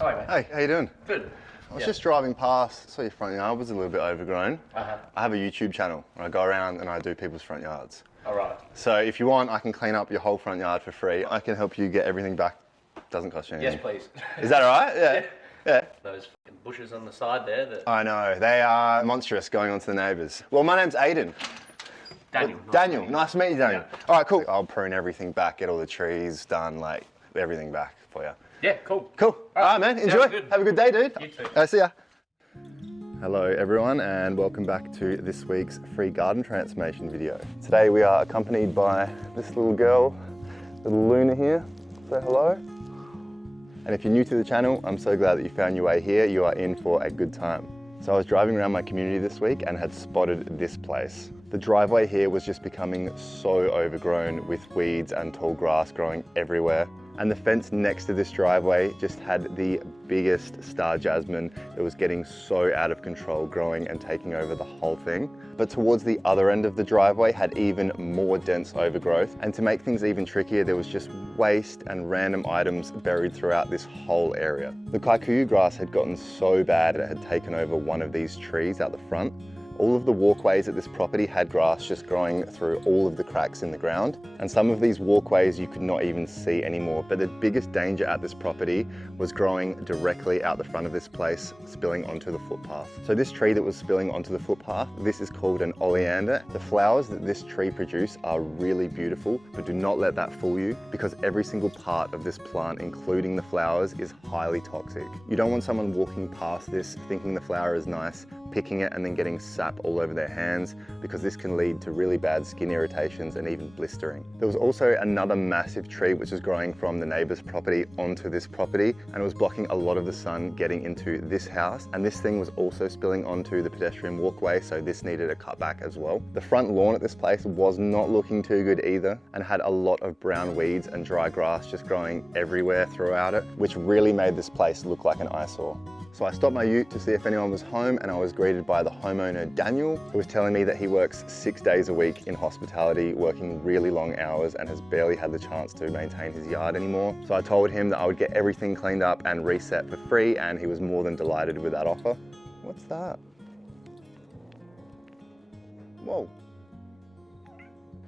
Hi, mate. Hey, how you doing? Good. I was just driving past, saw your front yard was a little bit overgrown. I have a YouTube channel where I go around and I do people's front yards. All right. So if you want, I can clean up your whole front yard for free. I can help you get everything back. Doesn't cost you anything. Yes, please. Is that all right? Yeah. Yeah. Those fucking bushes on the side there. That... I know, they are monstrous going on to the neighbours. Well, my name's Aiden. Daniel. Nice to meet you, Daniel. Yeah. All right, cool. I'll prune everything back, get all the trees done, like everything back for you. Yeah, cool. Cool. All right, man. Enjoy. Good. Have a good day, dude. You too. See ya. Hello, everyone, and welcome back to this week's free garden transformation video. Today we are accompanied by this little girl, little Luna here. Say hello. And if you're new to the channel, I'm so glad that you found your way here. You are in for a good time. So I was driving around my community this week and had spotted this place. The driveway here was just becoming so overgrown with weeds and tall grass growing everywhere. And the fence next to this driveway just had the biggest star jasmine that was getting so out of control, growing and taking over the whole thing. But towards the other end of the driveway had even more dense overgrowth. And to make things even trickier, there was just waste and random items buried throughout this whole area. The kikuyu grass had gotten so bad it had taken over one of these trees out the front. All of the walkways at this property had grass just growing through all of the cracks in the ground. And some of these walkways you could not even see anymore. But the biggest danger at this property was growing directly out the front of this place, spilling onto the footpath. So this tree that was spilling onto the footpath, this is called an oleander. The flowers that this tree produces are really beautiful, but do not let that fool you, because every single part of this plant, including the flowers, is highly toxic. You don't want someone walking past this thinking the flower is nice, picking it and then getting sap all over their hands, because this can lead to really bad skin irritations and even blistering. There was also another massive tree which was growing from the neighbor's property onto this property, and it was blocking a lot of the sun getting into this house. And this thing was also spilling onto the pedestrian walkway, so this needed a cutback as well. The front lawn at this place was not looking too good either, and had a lot of brown weeds and dry grass just growing everywhere throughout it, which really made this place look like an eyesore. So I stopped my ute to see if anyone was home, and I was greeted by the homeowner, Daniel, who was telling me that he works 6 days a week in hospitality, working really long hours, and has barely had the chance to maintain his yard anymore. So I told him that I would get everything cleaned up and reset for free, and he was more than delighted with that offer. What's that? Whoa.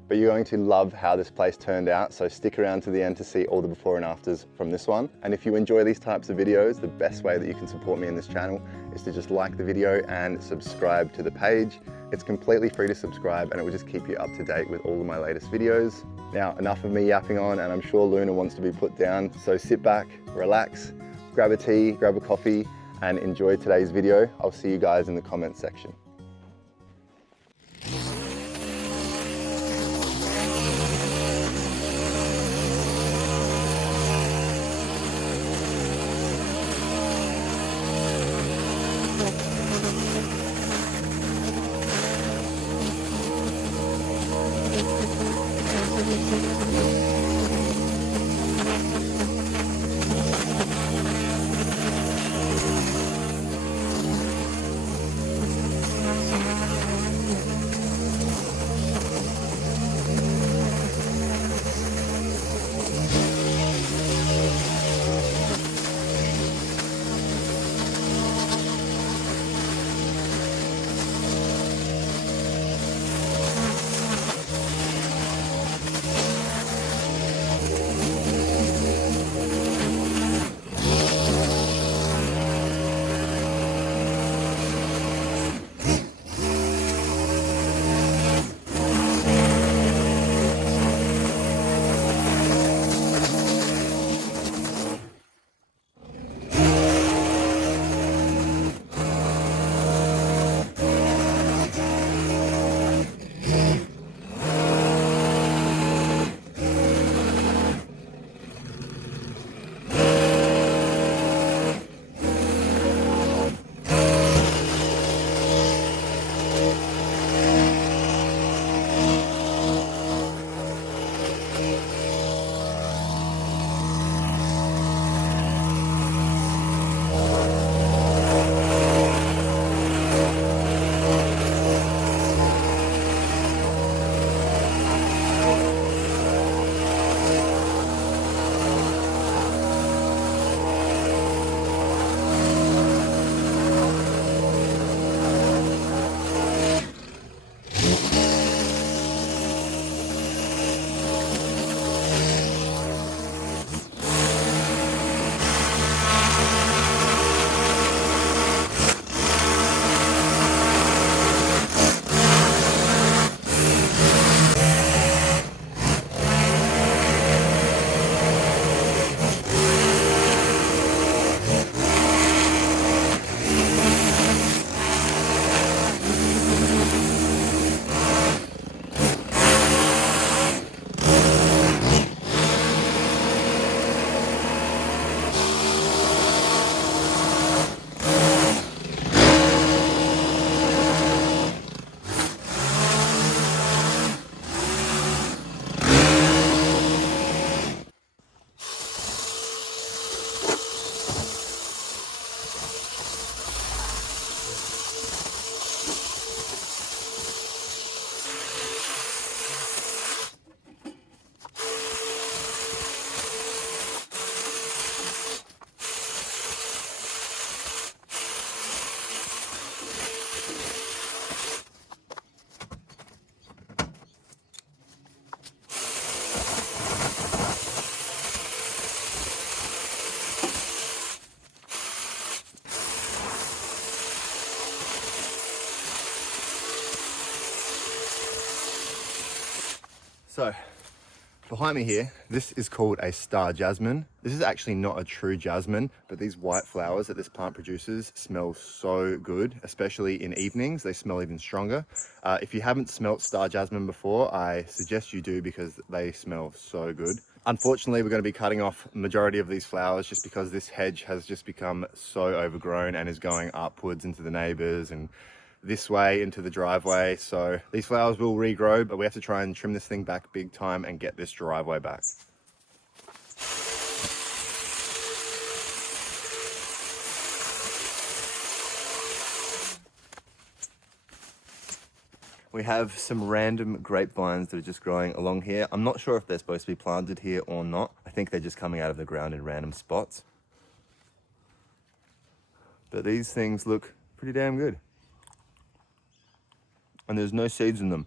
But you're going to love how this place turned out, so stick around to the end to see all the before and afters from this one. And if you enjoy these types of videos, the best way that you can support me in this channel is to just like the video and subscribe to the page. It's completely free to subscribe, and it will just keep you up to date with all of my latest videos. Now, enough of me yapping on, and I'm sure Luna wants to be put down, so sit back, relax, grab a tea, grab a coffee, and enjoy today's video. I'll see you guys in the comments section. So, behind me here, this is called a star jasmine. This is actually not a true jasmine, but these white flowers that this plant produces smell so good, especially in evenings. They smell even stronger. If you haven't smelt star jasmine before, I suggest you do because they smell so good. Unfortunately, we're going to be cutting off majority of these flowers just because this hedge has just become so overgrown and is going upwards into the neighbors and this way into the driveway. So these flowers will regrow, but we have to try and trim this thing back big time and get this driveway back. We have some random grapevines that are just growing along here. I'm not sure if they're supposed to be planted here or not. I think they're just coming out of the ground in random spots. But these things look pretty damn good. And there's no seeds in them.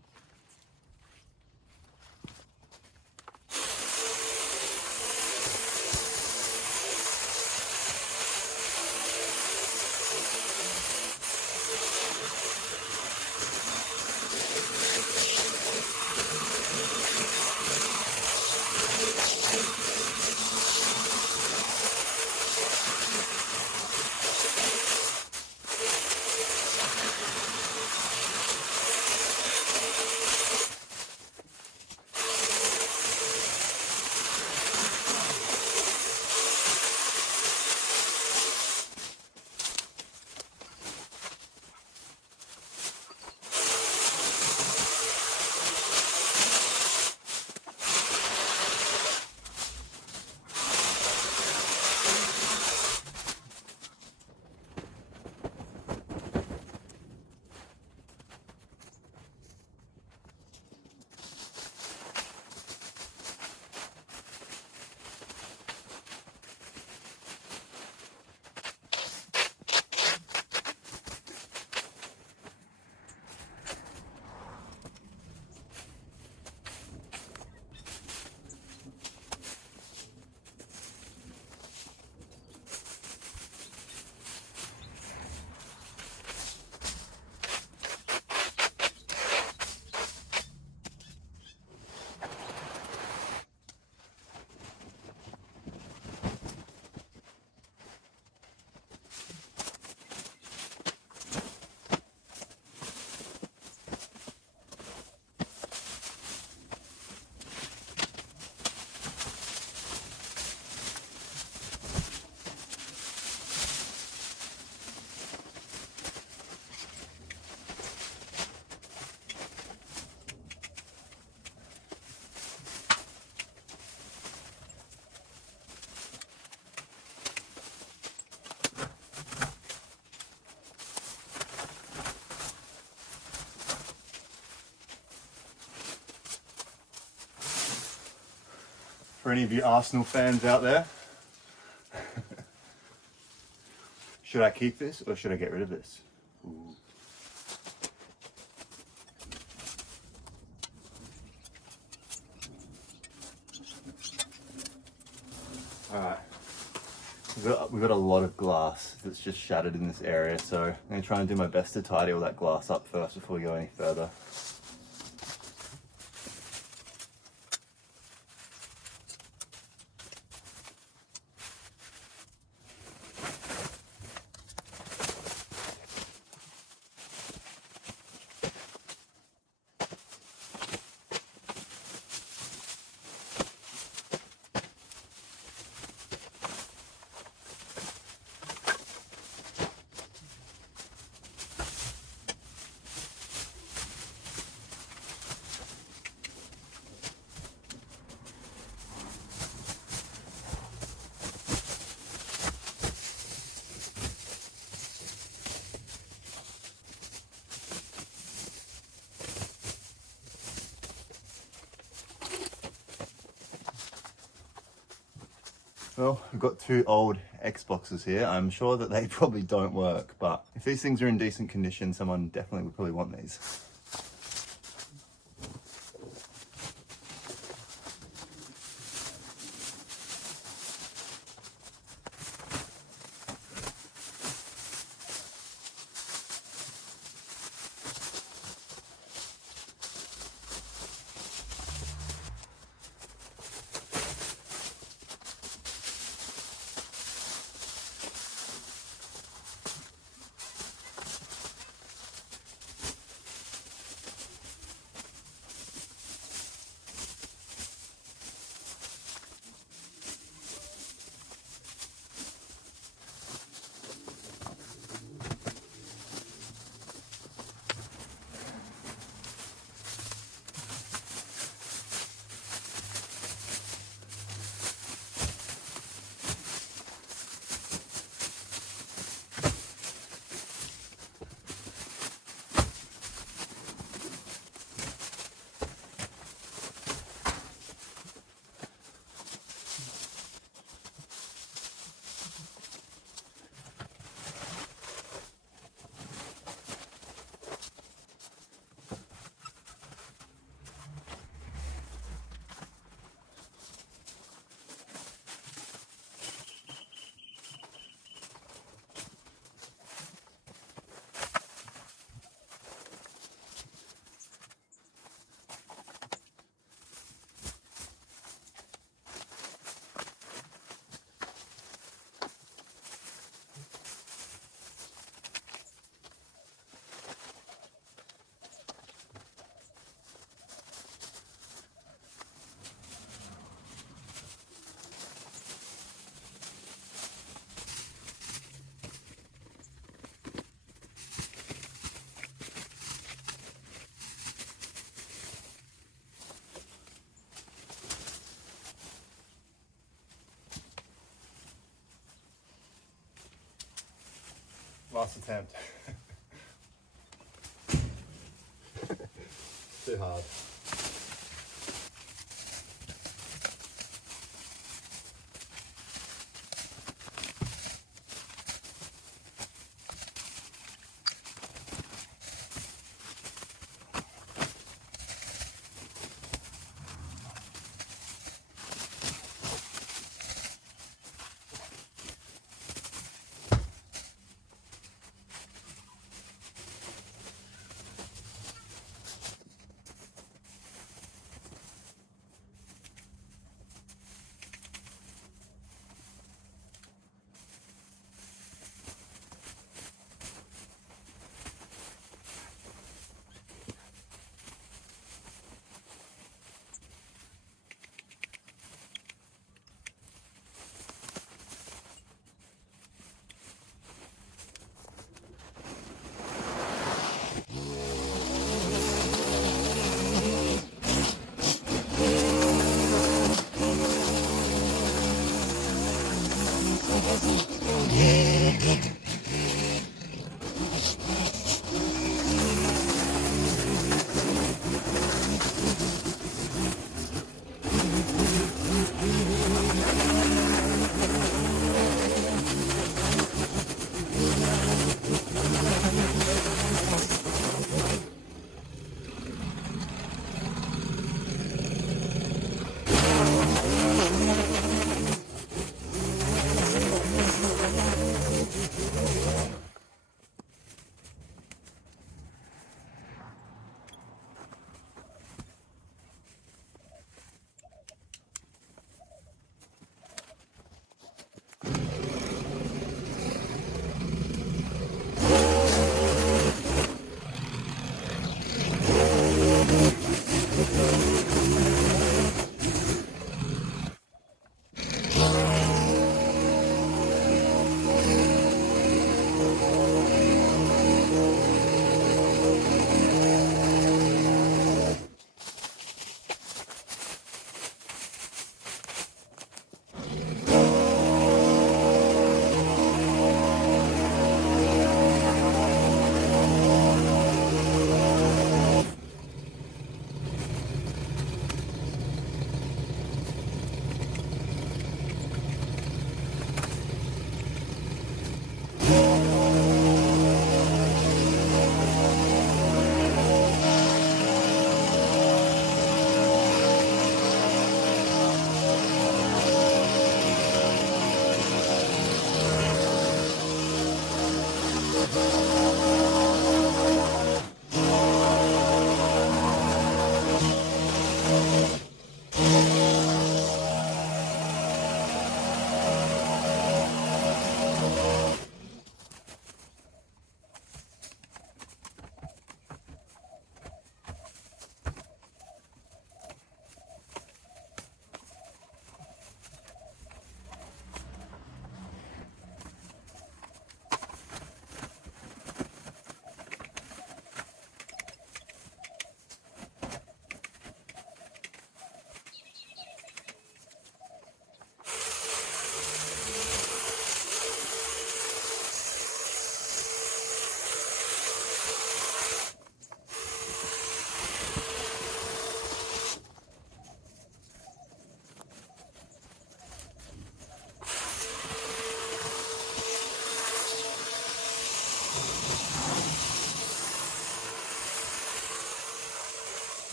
For any of you Arsenal fans out there, should I keep this or should I get rid of this? Ooh. All right, we've got a lot of glass that's just shattered in this area, so I'm going to try and do my best to tidy all that glass up first before we go any further. Well, I've got two old Xboxes here. I'm sure that they probably don't work, but if these things are in decent condition, someone definitely would probably want these. Last attempt. Too hard.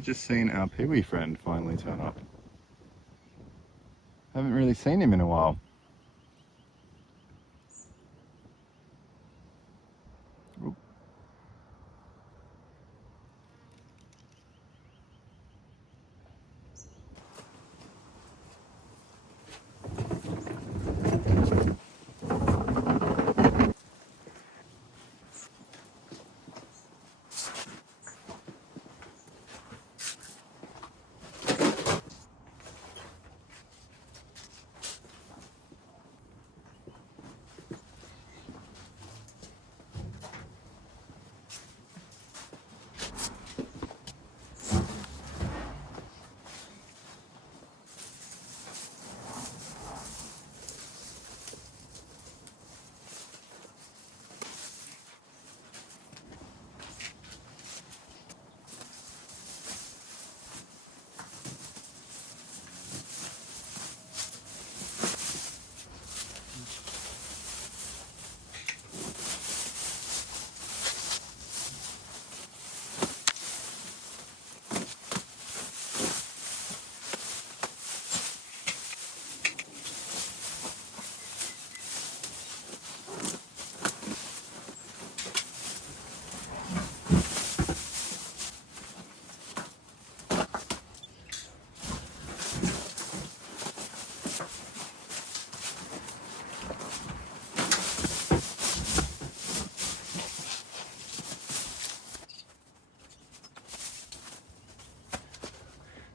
I've just seen our peewee friend finally turn up. Haven't really seen him in a while. Oop.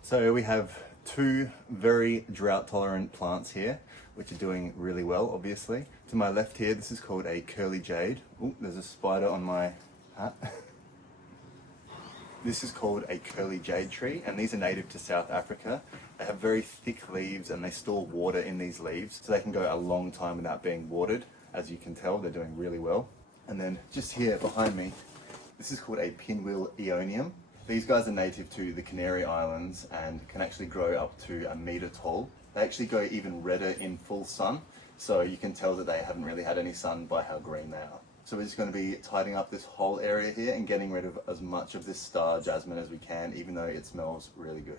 So we have two very drought tolerant plants here, which are doing really well, obviously. To my left here, this is called a curly jade. Oh, there's a spider on my hat. This is called a curly jade tree, and these are native to South Africa. They have very thick leaves and they store water in these leaves, so they can go a long time without being watered. As you can tell, they're doing really well. And then just here behind me, this is called a pinwheel aeonium. These guys are native to the Canary Islands and can actually grow up to a metre tall. They actually go even redder in full sun, so you can tell that they haven't really had any sun by how green they are. So we're just going to be tidying up this whole area here and getting rid of as much of this star jasmine as we can, even though it smells really good.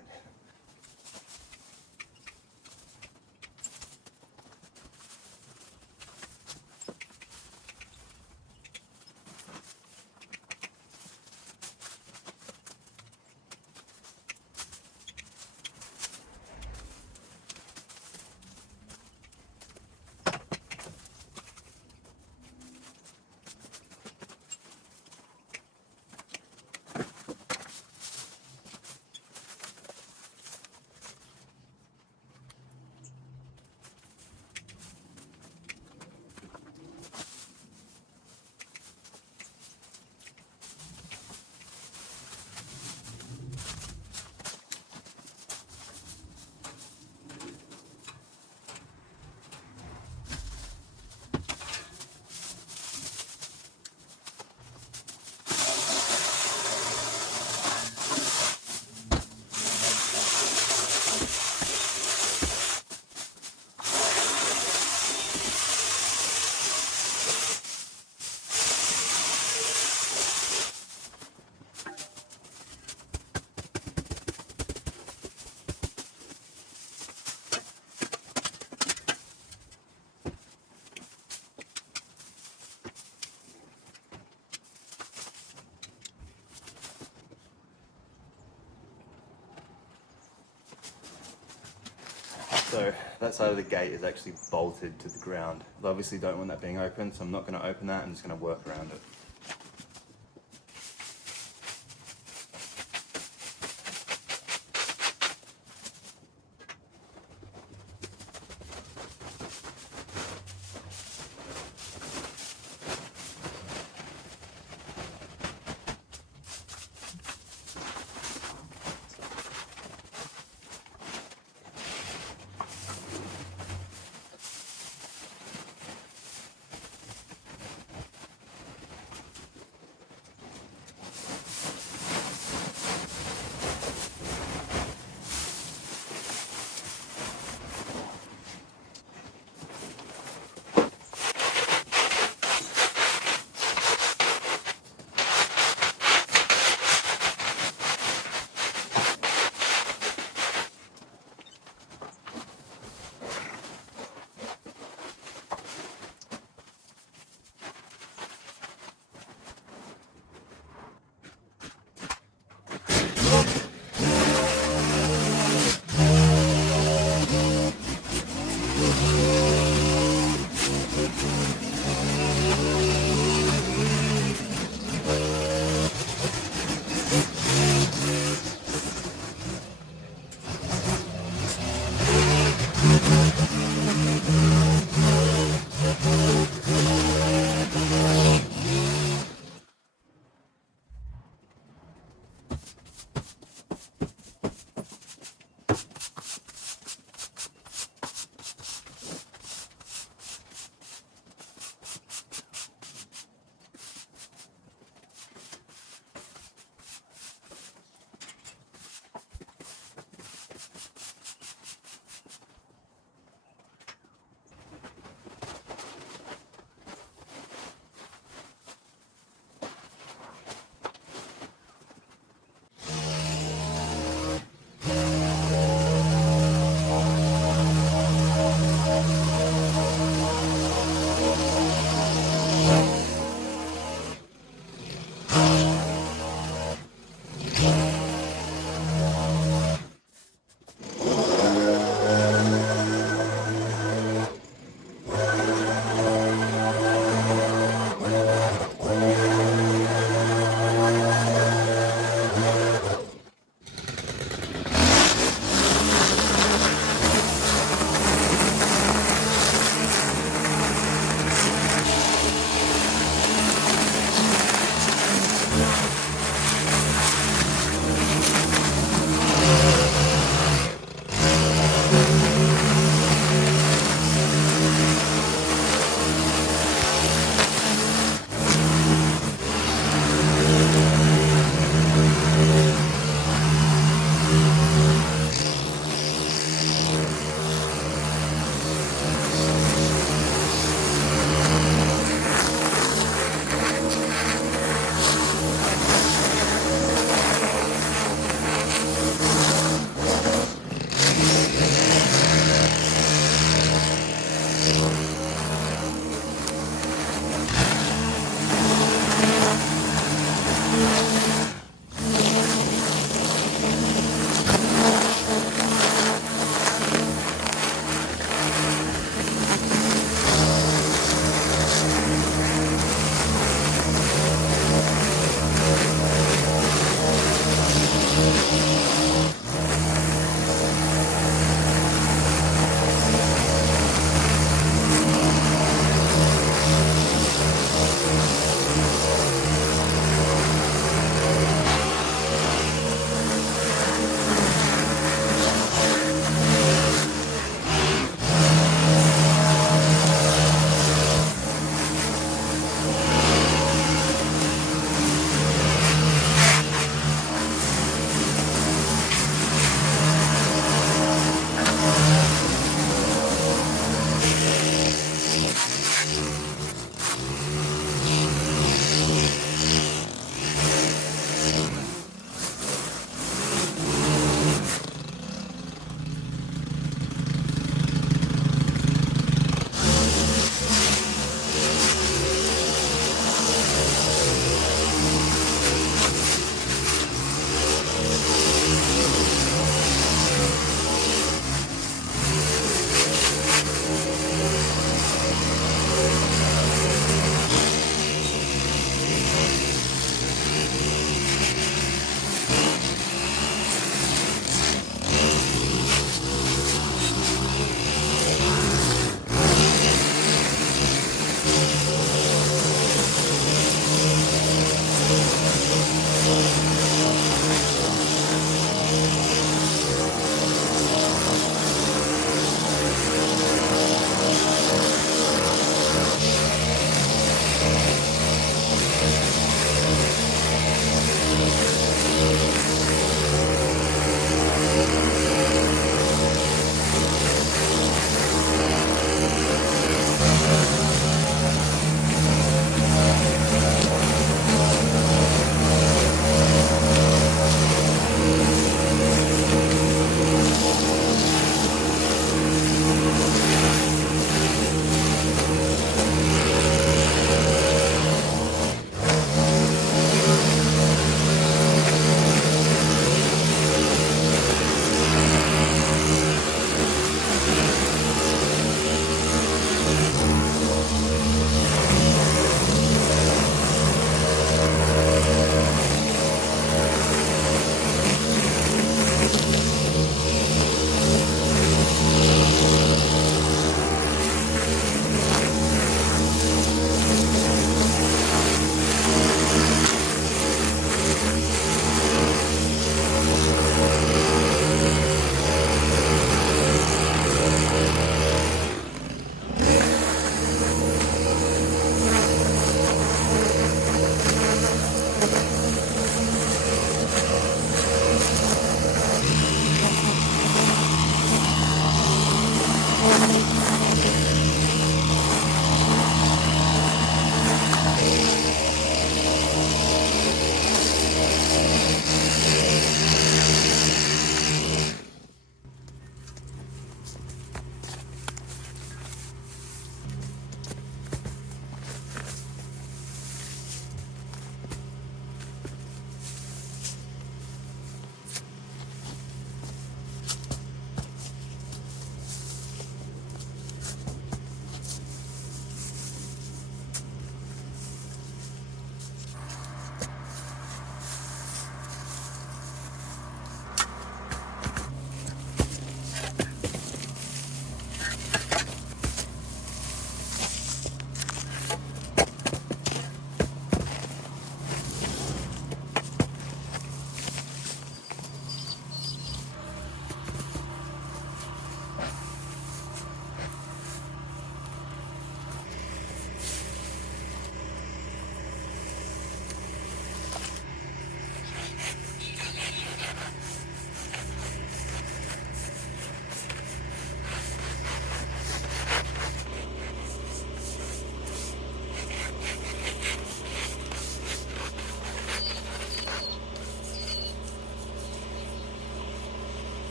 So that side of the gate is actually bolted to the ground. I obviously don't want that being open, so I'm not going to open that. I'm just going to work around it.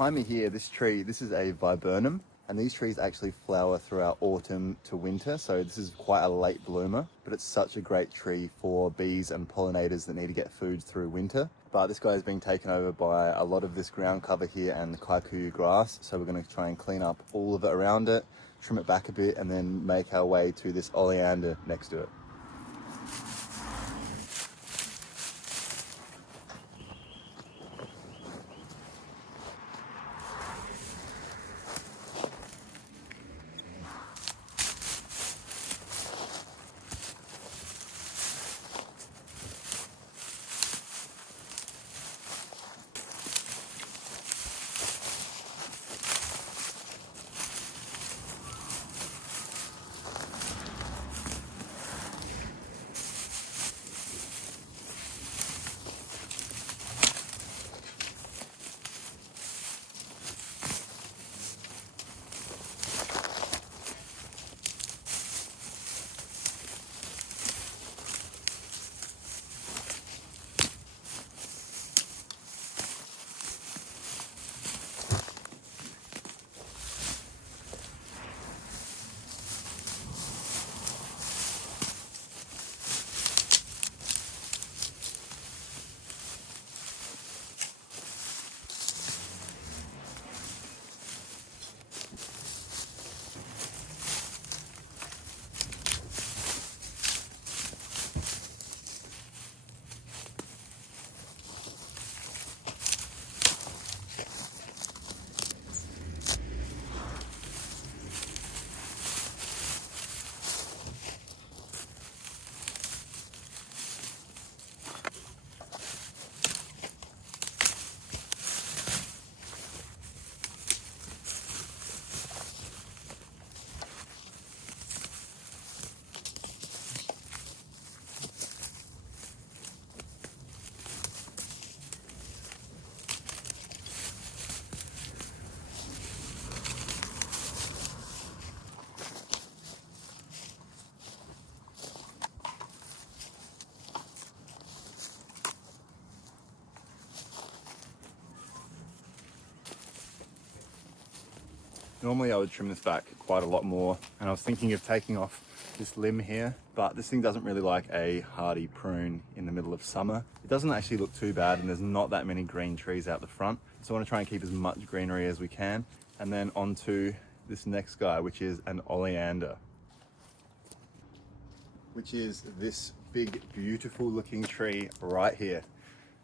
behind me here, this tree, this is a viburnum, and these trees actually flower throughout autumn to winter, so this is quite a late bloomer, but it's such a great tree for bees and pollinators that need to get food through winter. But this guy is being taken over by a lot of this ground cover here and the kikuyu grass, so we're going to try and clean up all of it around it, trim it back a bit, and then make our way to this oleander next to it. Normally I would trim this back quite a lot more, and I was thinking of taking off this limb here, but this thing doesn't really like a hardy prune in the middle of summer. It doesn't actually look too bad, and there's not that many green trees out the front, so I want to try and keep as much greenery as we can. And then onto this next guy, which is an oleander, which is this big beautiful looking tree right here.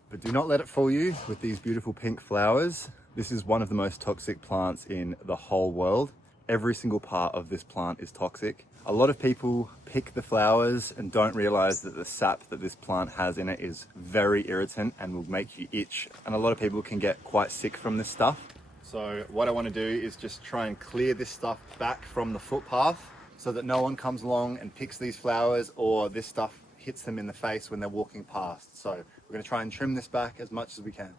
But do not let it fool you with these beautiful pink flowers. This is one of the most toxic plants in the whole world. Every single part of this plant is toxic. A lot of people pick the flowers and don't realize that the sap that this plant has in it is very irritant and will make you itch. And a lot of people can get quite sick from this stuff. So what I want to do is just try and clear this stuff back from the footpath so that no one comes along and picks these flowers, or this stuff hits them in the face when they're walking past. So we're going to try and trim this back as much as we can.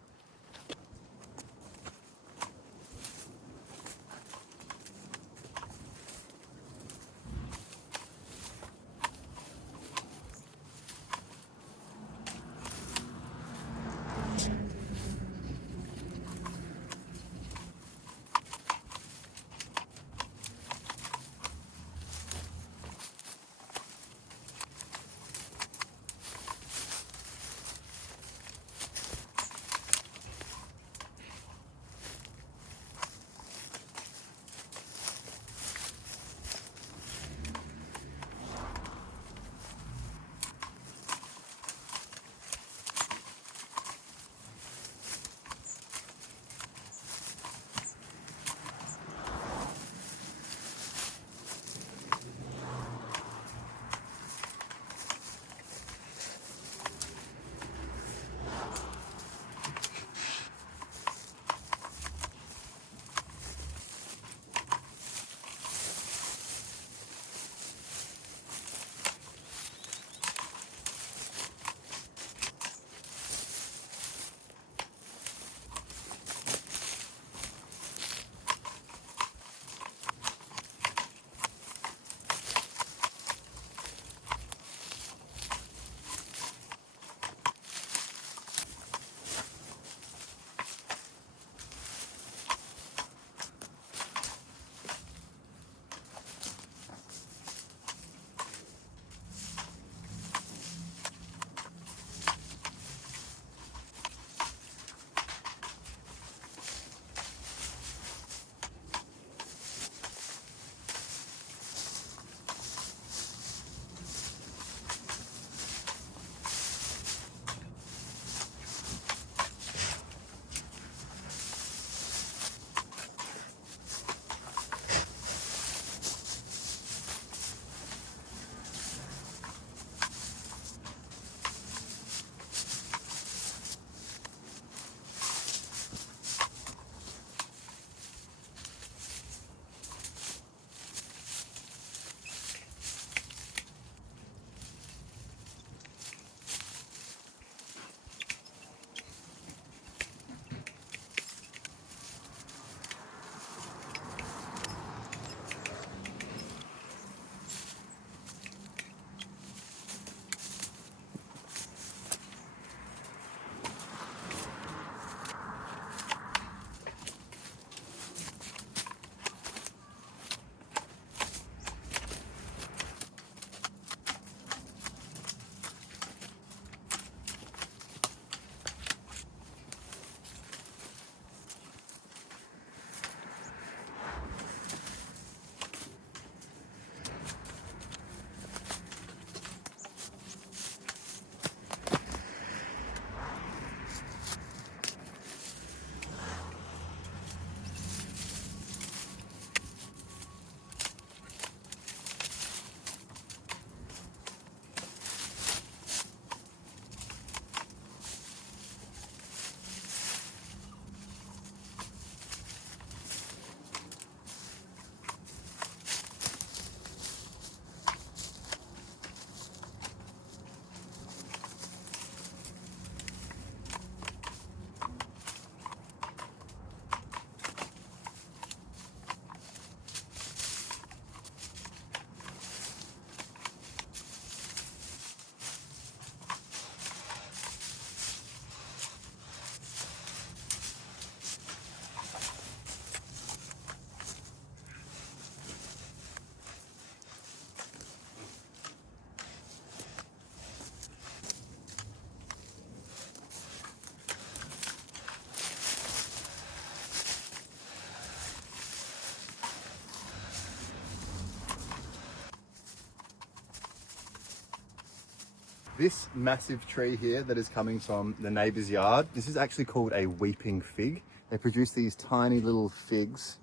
This massive tree here that is coming from the neighbor's yard, this is actually called a weeping fig. They produce these tiny little figs.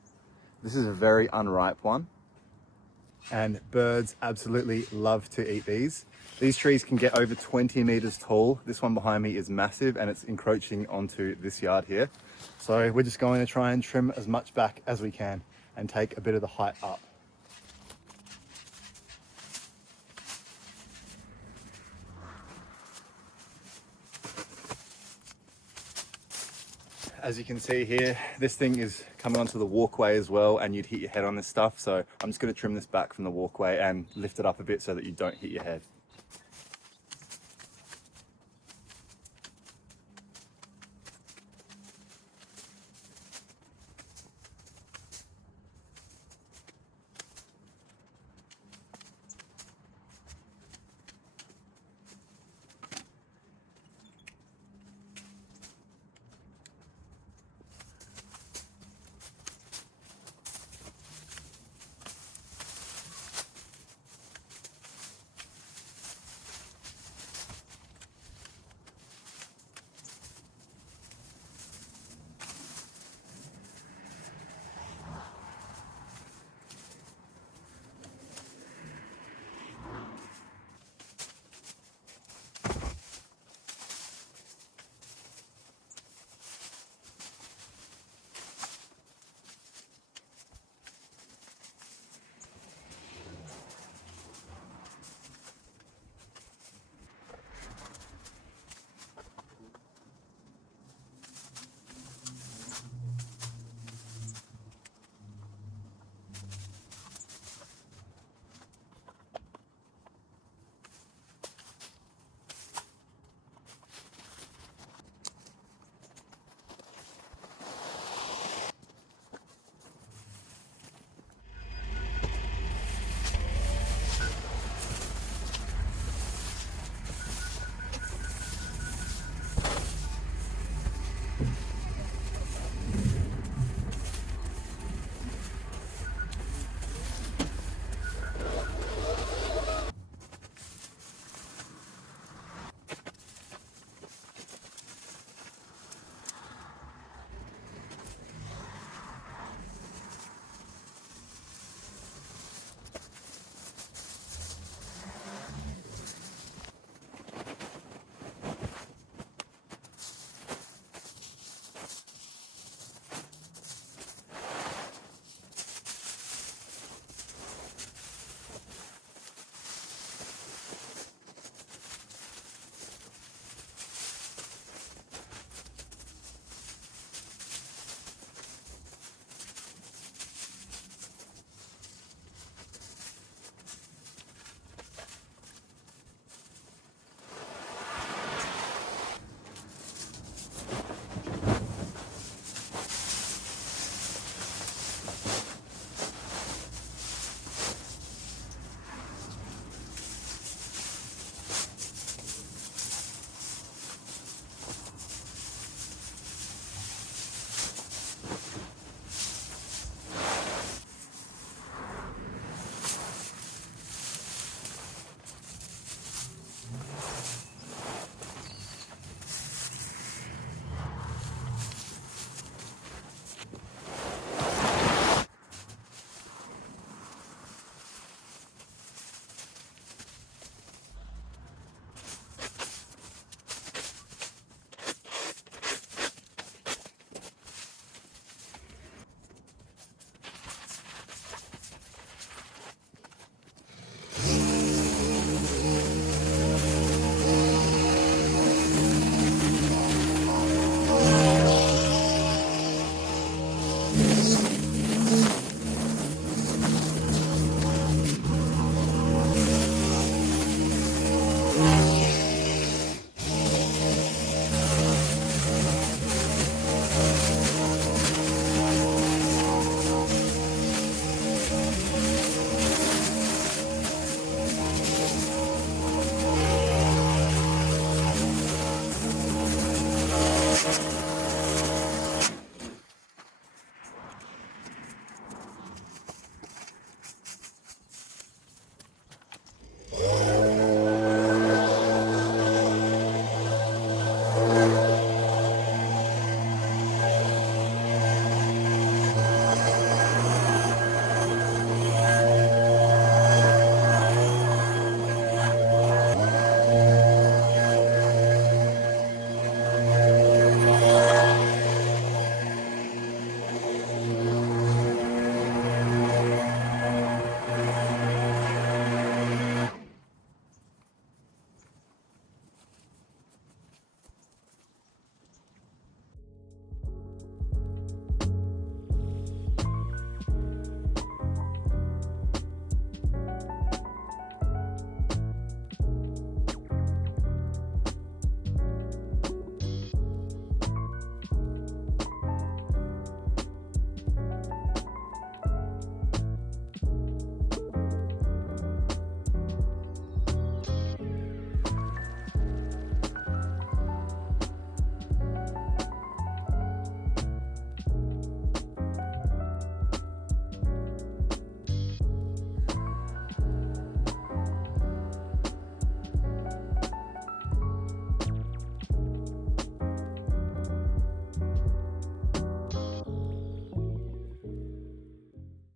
This is a very unripe one. And birds absolutely love to eat these. These trees can get over 20 meters tall. This one behind me is massive and it's encroaching onto this yard here. So we're just going to try and trim as much back as we can and take a bit of the height up. As you can see here, this thing is coming onto the walkway as well, and you'd hit your head on this stuff. So I'm just going to trim this back from the walkway and lift it up a bit so that you don't hit your head.